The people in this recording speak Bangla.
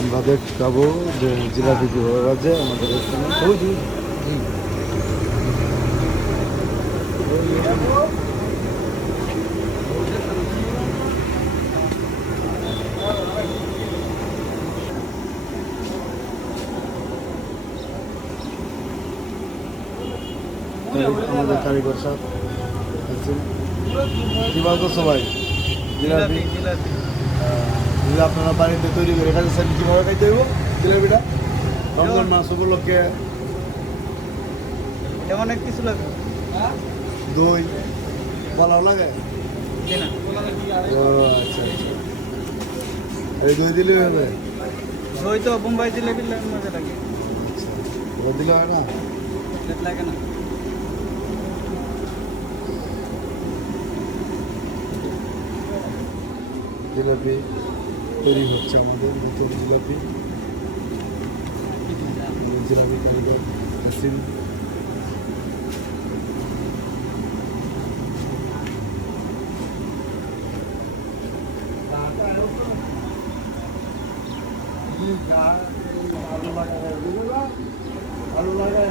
আমরা দেখাবো যে জিলাপি কীভাবে বাজে আমাদের এখানে। আমাদের কারিগর সাহেব আছেন। কি বলতো সবাই জিলাপি যদি আপনারা বাড়িতে তৈরি করে খাচ্ছেন কীভাবে খাইতে হইব জিলাপিটা রমজান মাস উপলক্ষে? অনেক কিছু লাগবে, দই বলাও লাগে। ও আচ্ছা আচ্ছা, এই দই দিলে হবে? দই তো বোম্বাই জিলাপি মজা লাগে, ওটা দিলে হয় না? লাগে না। জিলাপি তৈরি হচ্ছে আমাদের নতুন জিলাপি। জিলাপি কারিগর হাসিন। ভালো লাগায়